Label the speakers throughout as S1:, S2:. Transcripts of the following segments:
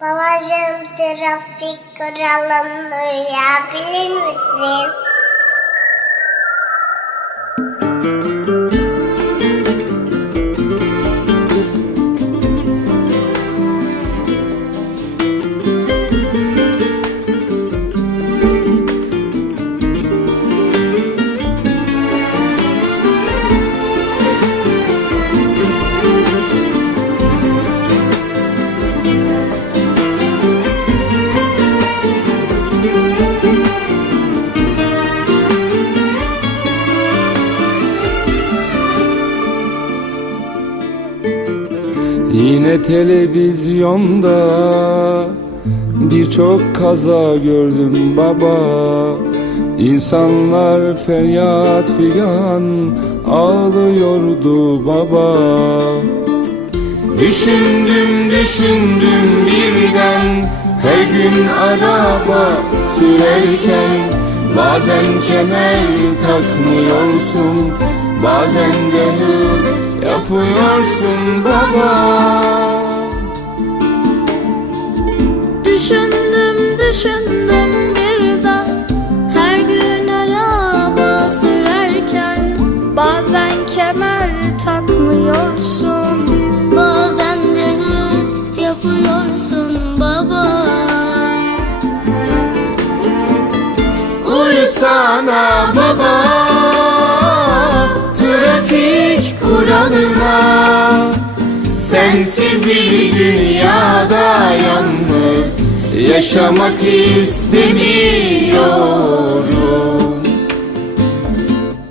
S1: Babacığım trafik kuralını uyabilir misin?
S2: Yine televizyonda birçok kaza gördüm baba. İnsanlar feryat figan ağlıyordu baba. Düşündüm düşündüm birden her gün araba sürerken. Bazen kemer takmıyorsun bazen de hız yapıyorsun baba.
S3: Düşündüm düşündüm birden Her gün araba sürerken Bazen kemer takmıyorsun. Bazen de hız yapıyorsun baba.
S2: Uysana baba Sensiz bir dünyada yalnız Yaşamak istemiyorum.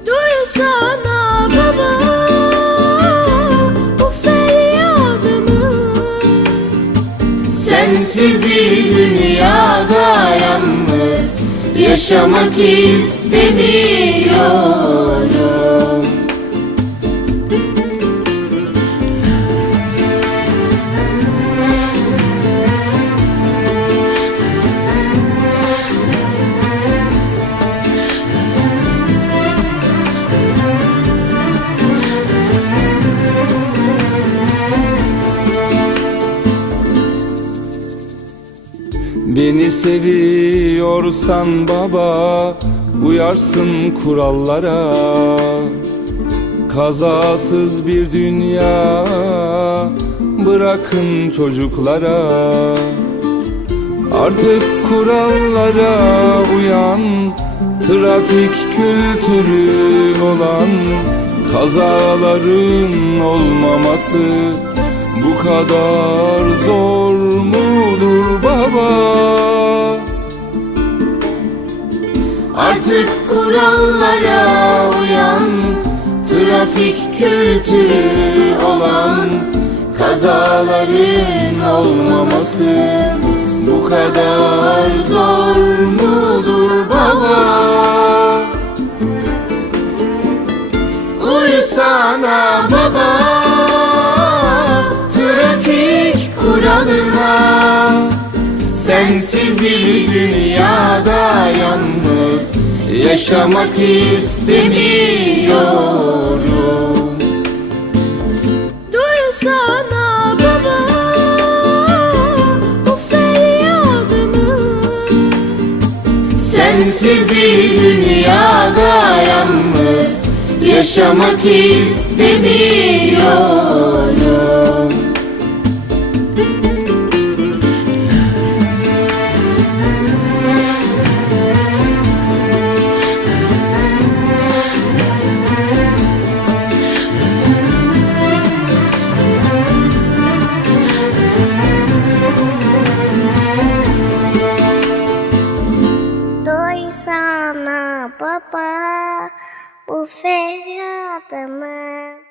S3: Duysana baba Bu feryadımı.
S2: Sensiz bir dünyada yalnız Yaşamak istemiyorum Beni seviyorsan baba uyarsın kurallara. Kazasız bir dünya bırakın çocuklara. Artık kurallara uyan Trafik kültürü olan Kazaların olmaması Bu kadar zor mudur baba?
S3: Artık kurallara uyan Trafik kültürü olan Kazaların olmaması Bu kadar zor mudur baba?
S2: Uysana baba Trafik kuralına Sensiz bir dünyada yalnız Yaşamak istemiyorum.
S3: Duysana baba Bu feryadımı.
S2: Sensiz bir dünyada yalnız Yaşamak istemiyorum
S1: Duysana baba bu feryadımı.